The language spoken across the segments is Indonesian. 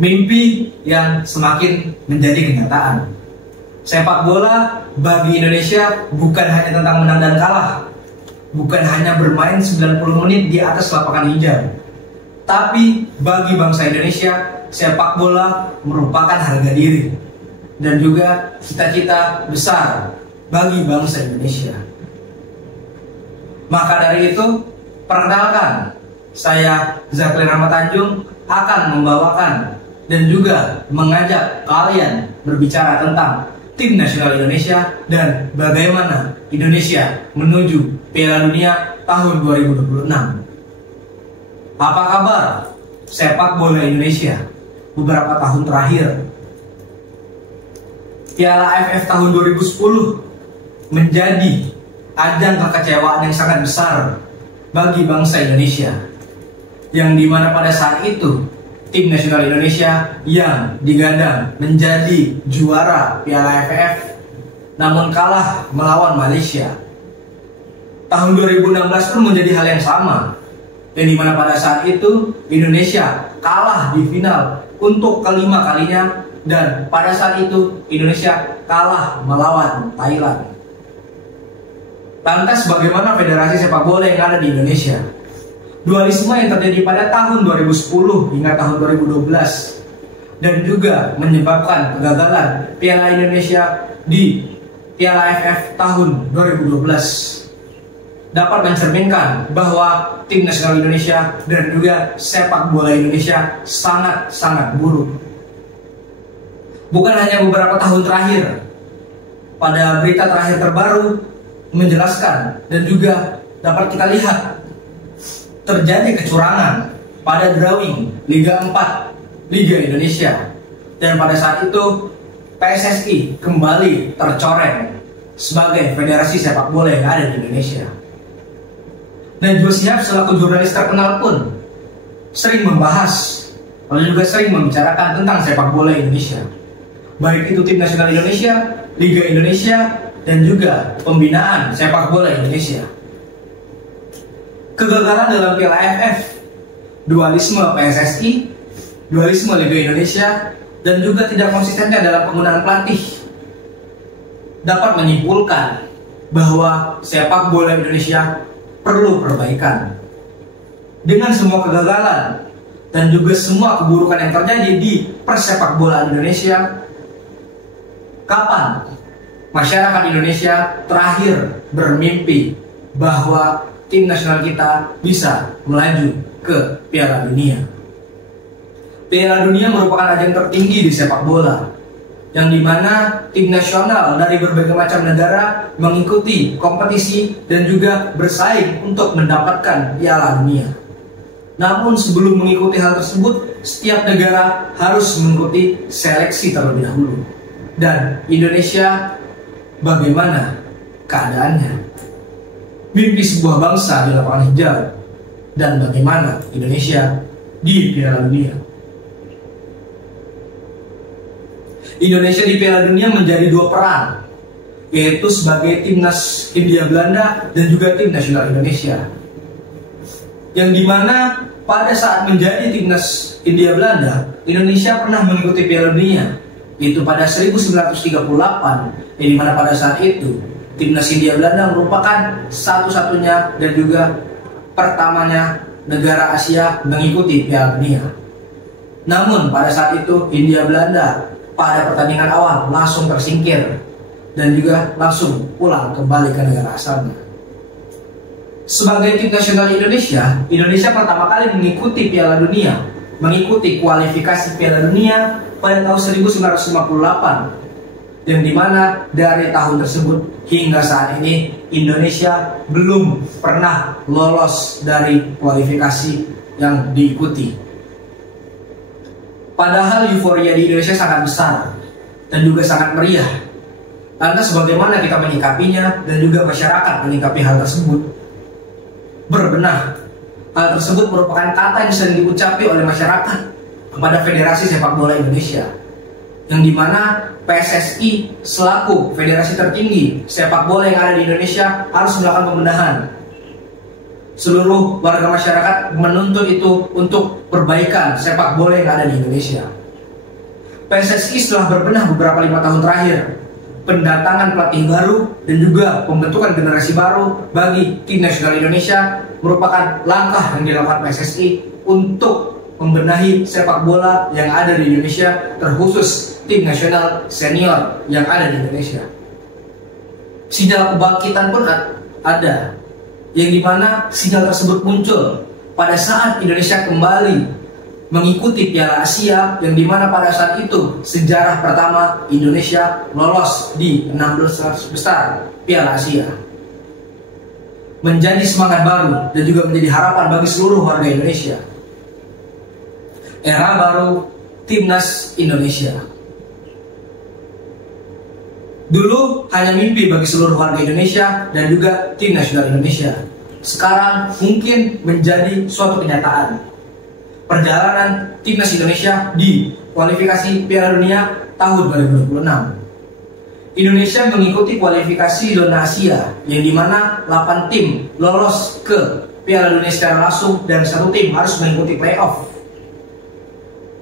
mimpi yang semakin menjadi kenyataan. Sepak bola bagi Indonesia bukan hanya tentang menang dan kalah, bukan hanya bermain 90 menit di atas lapangan hijau, tapi bagi bangsa Indonesia, sepak bola merupakan harga diri dan juga cita-cita besar bagi bangsa Indonesia. Maka dari itu, perkenalkan, saya Zakir Rahmat Tanjung akan membawakan dan juga mengajak kalian berbicara tentang tim nasional Indonesia dan bagaimana Indonesia menuju Piala Dunia tahun 2026. Apa kabar sepak bola Indonesia beberapa tahun terakhir? Piala AFF tahun 2010 menjadi ajang kekecewaan yang sangat besar bagi bangsa Indonesia, yang dimana pada saat itu tim nasional Indonesia yang digadang menjadi juara Piala AFF namun kalah melawan Malaysia. Tahun 2016 pun menjadi hal yang sama, yang dimana pada saat itu Indonesia kalah di final untuk kelima kalinya, dan pada saat itu Indonesia kalah melawan Thailand. Lantas bagaimana federasi sepak bola yang ada di Indonesia? Dualisme yang terjadi pada tahun 2010 hingga tahun 2012 dan juga menyebabkan kegagalan Piala Indonesia di Piala AFF tahun 2012 dapat mencerminkan bahwa tim nasional Indonesia dan juga sepak bola Indonesia sangat buruk. Bukan hanya beberapa tahun terakhir, pada berita terakhir terbaru menjelaskan dan juga dapat kita lihat terjadi kecurangan pada drawing Liga 4 Liga Indonesia, dan pada saat itu PSSI kembali tercoreng sebagai federasi sepak bola yang ada di Indonesia. Najwa Shihab selaku jurnalis terkenal pun sering membahas lalu juga sering membicarakan tentang sepak bola Indonesia, baik itu tim nasional Indonesia, Liga Indonesia, dan juga pembinaan sepak bola Indonesia. Kegagalan dalam Piala AFF, dualisme PSSI, dualisme Liga Indonesia, dan juga tidak konsistennya dalam penggunaan pelatih dapat menyimpulkan bahwa sepak bola Indonesia perlu perbaikan. Dengan semua kegagalan dan juga semua keburukan yang terjadi di persepak bola Indonesia, kapan masyarakat Indonesia terakhir bermimpi bahwa tim nasional kita bisa melaju ke Piala Dunia? Piala Dunia merupakan ajang tertinggi di sepak bola, yang dimana tim nasional dari berbagai macam negara mengikuti kompetisi dan juga bersaing untuk mendapatkan Piala Dunia. Namun sebelum mengikuti hal tersebut, setiap negara harus mengikuti seleksi terlebih dahulu. Dan Indonesia, bagaimana keadaannya? Mimpi sebuah bangsa di lapangan hijau, dan bagaimana Indonesia di Piala Dunia. Indonesia di Piala Dunia menjadi dua peran, yaitu sebagai timnas Hindia Belanda dan juga tim nasional Indonesia, yang dimana pada saat menjadi timnas Hindia Belanda, Indonesia pernah mengikuti Piala Dunia, itu pada 1938, yang dimana pada saat itu timnas Hindia Belanda merupakan satu-satunya dan juga pertamanya negara Asia mengikuti Piala Dunia. Namun pada saat itu Hindia Belanda pada pertandingan awal langsung tersingkir dan juga langsung pulang kembali ke negara asalnya. Sebagai tim nasional Indonesia, Indonesia pertama kali mengikuti Piala Dunia, mengikuti kualifikasi Piala Dunia pada tahun 1958. Yang dimana dari tahun tersebut hingga saat ini Indonesia belum pernah lolos dari kualifikasi yang diikuti. Padahal euforia di Indonesia sangat besar dan juga sangat meriah. Lantas bagaimana kita menyikapinya dan juga masyarakat menyikapi hal tersebut? Berbenah, hal tersebut merupakan kata yang sering diucapi oleh masyarakat kepada Federasi Sepak Bola Indonesia, yang dimana PSSI selaku federasi tertinggi sepak bola yang ada di Indonesia harus melakukan pembenahan. Seluruh warga masyarakat menuntut itu untuk perbaikan sepak bola yang ada di Indonesia. PSSI setelah berbenah beberapa 5 tahun terakhir, pendatangan pelatih baru dan juga pembentukan generasi baru bagi tim nasional Indonesia merupakan langkah yang dilakukan PSSI untuk membenahi sepak bola yang ada di Indonesia, terkhusus tim nasional senior yang ada di Indonesia. Sinyal kebangkitan pun ada, yang dimana sinyal tersebut muncul pada saat Indonesia kembali mengikuti Piala Asia, yang dimana pada saat itu sejarah pertama Indonesia lolos di 16 besar Piala Asia. Menjadi semangat baru dan juga menjadi harapan bagi seluruh warga Indonesia. Era baru Timnas Indonesia. Dulu hanya mimpi bagi seluruh warga Indonesia dan juga tim nasional Indonesia. Sekarang mungkin menjadi suatu kenyataan. Perjalanan Timnas Indonesia di kualifikasi Piala Dunia tahun 2026. Indonesia mengikuti kualifikasi zona Asia, yang dimana 8 tim lolos ke Piala Dunia secara langsung dan 1 tim harus mengikuti playoff.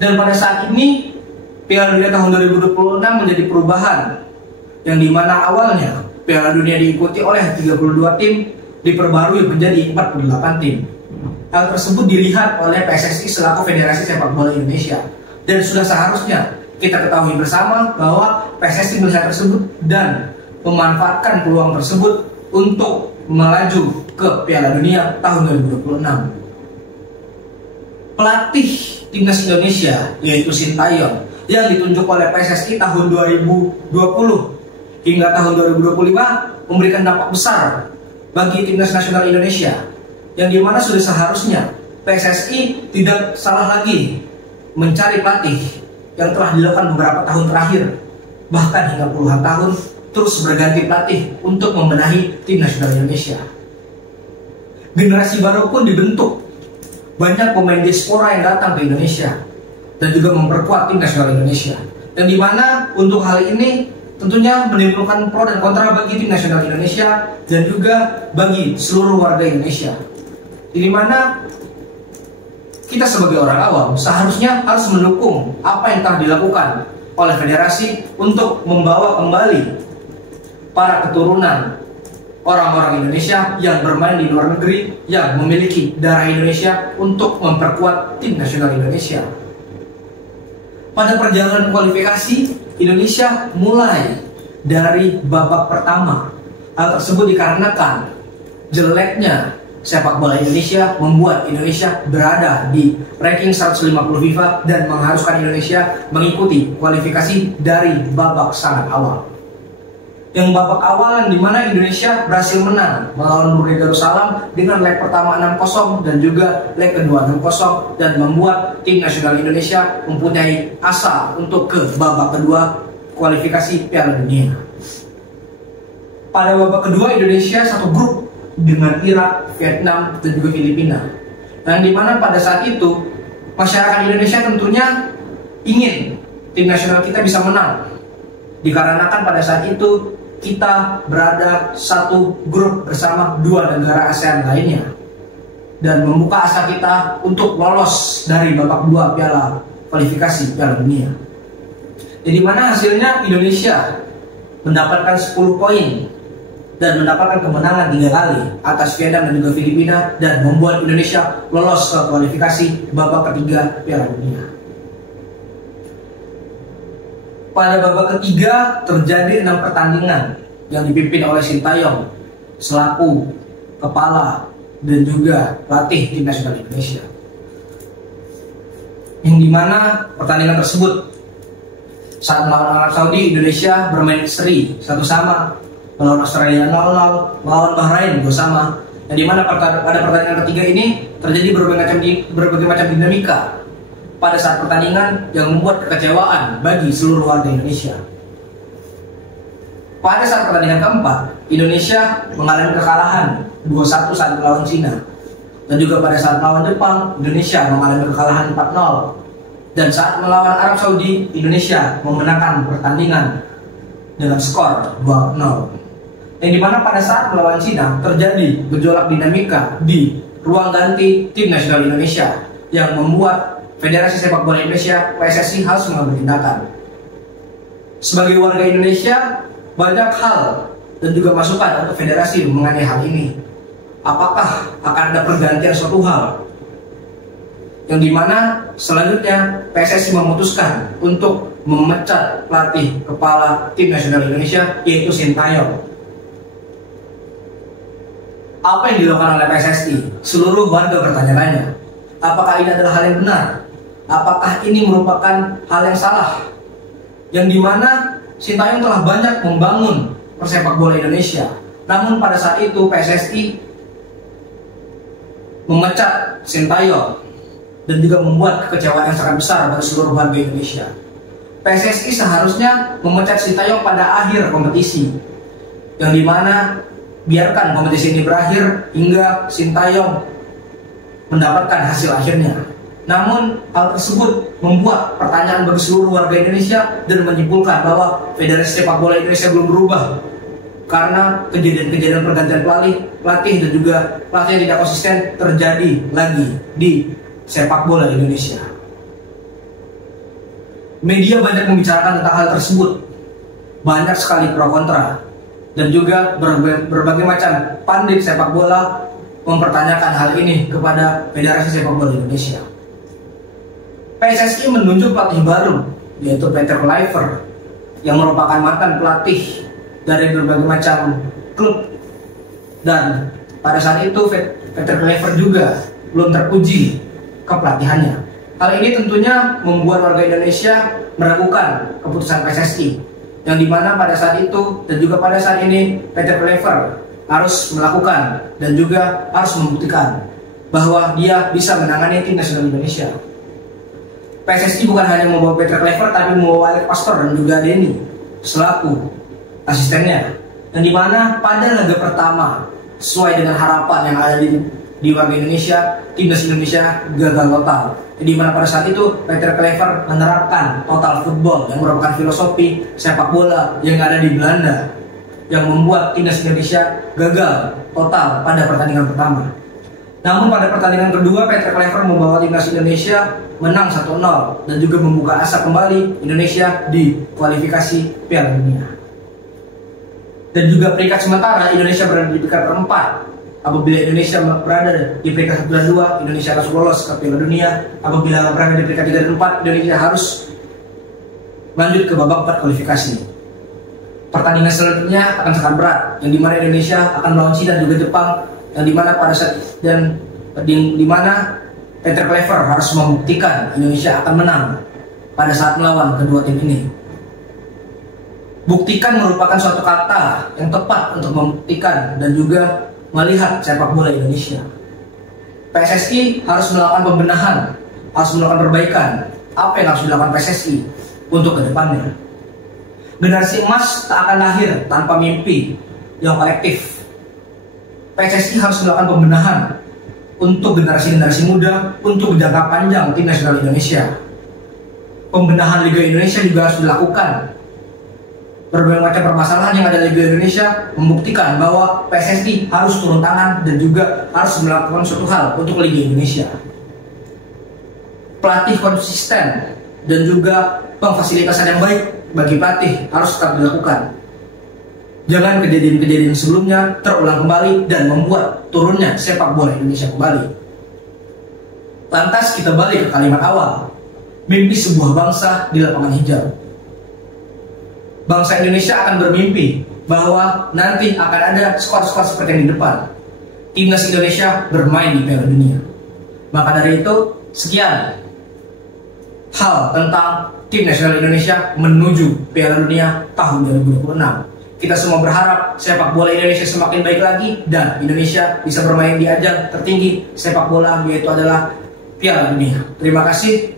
Dan pada saat ini Piala Dunia tahun 2026 menjadi perubahan, yang dimana awalnya Piala Dunia diikuti oleh 32 tim diperbarui menjadi 48 tim. Hal tersebut dilihat oleh PSSI selaku Federasi Sepak Bola Indonesia, dan sudah seharusnya kita ketahui bersama bahwa PSSI melihat tersebut dan memanfaatkan peluang tersebut untuk melaju ke Piala Dunia tahun 2026. Pelatih Timnas Indonesia yaitu Sintayong yang ditunjuk oleh PSSI tahun 2020 hingga tahun 2025 memberikan dampak besar bagi Timnas Nasional Indonesia, yang dimana sudah seharusnya PSSI tidak salah lagi mencari pelatih yang telah dilakukan beberapa tahun terakhir, bahkan hingga puluhan tahun terus berganti pelatih untuk membenahi tim nasional Indonesia. Generasi baru pun dibentuk, banyak pemain diaspora yang datang ke Indonesia dan juga memperkuat tim nasional Indonesia, yang dimana untuk hal ini tentunya menimbulkan pro dan kontra bagi tim nasional Indonesia dan juga bagi seluruh warga Indonesia. Di mana kita sebagai orang awam seharusnya harus mendukung apa yang telah dilakukan oleh federasi untuk membawa kembali para keturunan orang-orang Indonesia yang bermain di luar negeri, yang memiliki darah Indonesia untuk memperkuat tim nasional Indonesia. Pada perjalanan kualifikasi, Indonesia mulai dari babak pertama. Hal tersebut dikarenakan jeleknya sepak bola Indonesia membuat Indonesia berada di ranking 150 FIFA dan mengharuskan Indonesia mengikuti kualifikasi dari babak sangat awal. Yang babak awal yang dimana Indonesia berhasil menang melawan Brunei Darussalam dengan leg pertama 6-0 dan juga leg kedua 6-0, dan membuat tim nasional Indonesia mempunyai asa untuk ke babak kedua kualifikasi Piala Dunia. Pada babak kedua Indonesia satu grup dengan Irak, Vietnam, dan juga Filipina. Dan dimana pada saat itu masyarakat Indonesia tentunya ingin tim nasional kita bisa menang, dikarenakan pada saat itu kita berada satu grup bersama 2 negara ASEAN lainnya, dan membuka asa kita untuk lolos dari babak 2 Piala kualifikasi Piala Dunia. Jadi mana hasilnya Indonesia mendapatkan 10 poin dan mendapatkan kemenangan 3 kali atas Vietnam dan juga Filipina, dan membuat Indonesia lolos ke kualifikasi babak ketiga Piala Dunia. Pada babak ketiga terjadi 6 pertandingan yang dipimpin oleh Sintayong selaku kepala dan juga pelatih tim nasional Indonesia, yang dimana pertandingan tersebut saat melawan Arab Saudi, Indonesia bermain seri 1-1, melawan Australia 0-0, melawan Bahrain 2-2, yang dimana pada pertandingan ketiga ini terjadi berbagai macam dinamika pada saat pertandingan yang membuat kekecewaan bagi seluruh warga Indonesia. Pada saat pertandingan keempat, Indonesia mengalami kekalahan 2-1 saat melawan Cina, dan juga pada saat melawan Jepang, Indonesia mengalami kekalahan 4-0, dan saat melawan Arab Saudi, Indonesia memenangkan pertandingan dengan skor 2-0. Yang dimana pada saat melawan Cina terjadi gejolak dinamika di ruang ganti tim nasional Indonesia, yang membuat Federasi Sepak Bola Indonesia PSSI harus mengambil tindakan, Sebagai warga Indonesia, banyak hal dan juga masukan untuk federasi mengenai hal ini. Apakah akan ada pergantian suatu hal yang dimana selanjutnya PSSI memutuskan untuk memecat pelatih kepala tim nasional Indonesia, yaitu Sintayong. Apa yang dilakukan oleh PSSI? Seluruh warga bertanya-tanya, apakah ini adalah hal yang benar? Apakah ini merupakan hal yang salah? Yang dimana Sintayong telah banyak membangun persepak bola Indonesia. Namun pada saat itu PSSI memecat Sintayong dan juga membuat kekecewaan yang sangat besar bagi seluruh warga Indonesia. PSSI seharusnya memecat Sintayong pada akhir kompetisi, yang dimana biarkan kompetisi ini berakhir hingga Sintayong mendapatkan hasil akhirnya. Namun hal tersebut membuat pertanyaan bagi seluruh warga Indonesia dan menyimpulkan bahwa Federasi Sepak Bola Indonesia belum berubah karena kejadian-kejadian pergantian pelatih dan juga pelatih yang tidak konsisten terjadi lagi di sepak bola Indonesia. Media banyak membicarakan tentang hal tersebut, banyak sekali pro kontra, dan juga berbagai macam pandit sepak bola mempertanyakan hal ini kepada Federasi Sepak Bola Indonesia. PSSI menunjuk pelatih baru, yaitu Peter Kluivert, yang merupakan mantan pelatih dari berbagai macam klub, dan pada saat itu Peter Kluivert juga belum terpuji kepelatihannya. Hal ini tentunya membuat warga Indonesia meragukan keputusan PSSI, yang dimana pada saat itu dan juga pada saat ini Peter Kluivert harus melakukan dan juga harus membuktikan bahwa dia bisa menangani tim nasional Indonesia. PSSI bukan hanya membawa Peter Kluivert, tapi membawa Alex Pastor dan juga Denny selaku asistennya, yang dimana pada laga pertama sesuai dengan harapan yang ada di warga Indonesia, timnas Indonesia gagal total. Di mana pada saat itu Peter Kluivert menerapkan total football yang merupakan filosofi sepak bola yang ada di Belanda, yang membuat timnas Indonesia gagal total pada pertandingan pertama. Namun pada pertandingan kedua Peter Kluivert membawa timnas Indonesia menang 1-0 dan juga membuka asa kembali Indonesia di kualifikasi Piala Dunia. Dan juga peringkat sementara Indonesia berada di peringkat keempat. Apabila Indonesia berada di peringkat 1 dan 2, Indonesia harus lolos ke Piala Dunia. Apabila berada di peringkat 3 dan 4, Indonesia harus lanjut ke babak 4 kualifikasi. Pertandingan selanjutnya akan sangat berat, yang dimana Indonesia akan melawan China dan juga Jepang, yang dimana pada saat dan dimana Peter Kluivert harus membuktikan Indonesia akan menang pada saat melawan kedua tim ini. Buktikan merupakan suatu kata yang tepat untuk membuktikan dan juga melihat sepak bola Indonesia. PSSI harus melakukan pembenahan, harus melakukan perbaikan. Apa yang harus dilakukan PSSI untuk kedepannya? Generasi emas tak akan lahir tanpa mimpi yang kolektif. PSSI harus melakukan pembenahan untuk generasi-generasi muda, untuk jangka panjang tim nasional Indonesia. Pembenahan Liga Indonesia juga harus dilakukan. Berbagai macam permasalahan yang ada di Liga Indonesia membuktikan bahwa PSSI harus turun tangan dan juga harus melakukan suatu hal untuk Liga Indonesia. Pelatih konsisten dan juga pemfasilitasan yang baik bagi pelatih harus tetap dilakukan. Jangan kejadian-kejadian sebelumnya terulang kembali dan membuat turunnya sepak bola Indonesia kembali. Lantas kita balik ke kalimat awal, mimpi sebuah bangsa di lapangan hijau. Bangsa Indonesia akan bermimpi bahwa nanti akan ada skor-skor seperti yang di depan. Timnas Indonesia bermain di Piala Dunia. Maka dari itu, sekian hal tentang tim nasional Indonesia menuju Piala Dunia tahun 2026. Kita semua berharap sepak bola Indonesia semakin baik lagi dan Indonesia bisa bermain di ajang tertinggi sepak bola, yaitu adalah Piala Dunia. Terima kasih.